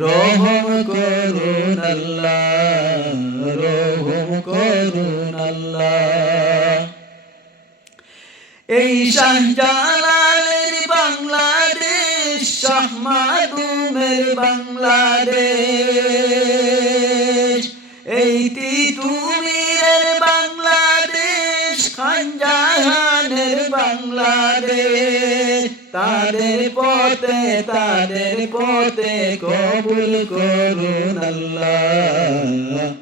রহম করুন আল্লাহ রহম করুন আল্লাহ এই শাহজালালের বাংলাদেশ শাহমাদুমের বাংলাদেশ। এই তিতুমিরের খানজাহানের বাংলাদেশ। তাদের পথে তাদের পথে কবুল করুন আল্লাহ।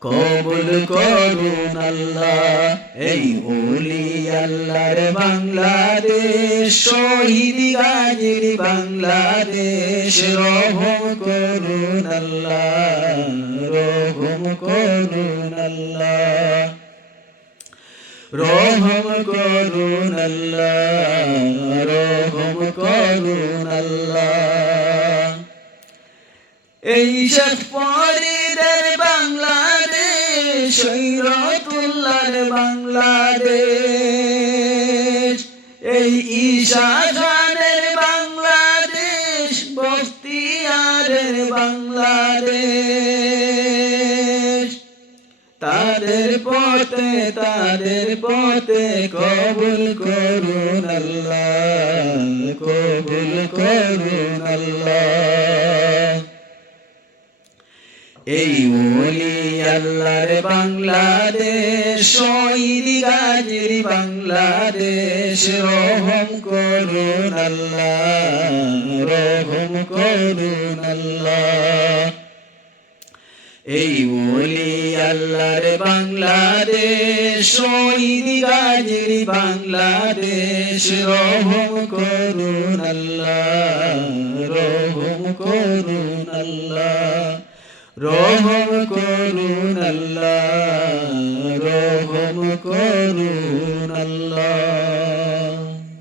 কবুল করুন আল্লাহ। এই ওলি আল্লাহর বাংলাদেশ, শহীদ গাজীর বাংলাদেশ। রহম করুন আল্লাহ, রহম করুন আল্লাহ। রহম করুন রহম করুন এই শেখ বাংলাদেশ সৈরতুল্লার বাংলাদেশ। এই ঈশা খানের বাংলাদেশ, বখতিয়ারের বাংলাদেশ তাদের পথে তাদের পথে কবুল করুন কবুল করুন এই ওলি আল্লাহর বাংলাদেশ, শহীদ গাজীর বাংলাদেশ, রহম করুন আল্লাহ রহম করুন আল্লাহ এই ওলি আল্লাহর বাংলাদেশ, শহীদ বাংলাদেশ, রহম করুন আল্লাহ, রহম করুন আল্লাহ, রহম করুন আল্লাহ, রহম করুন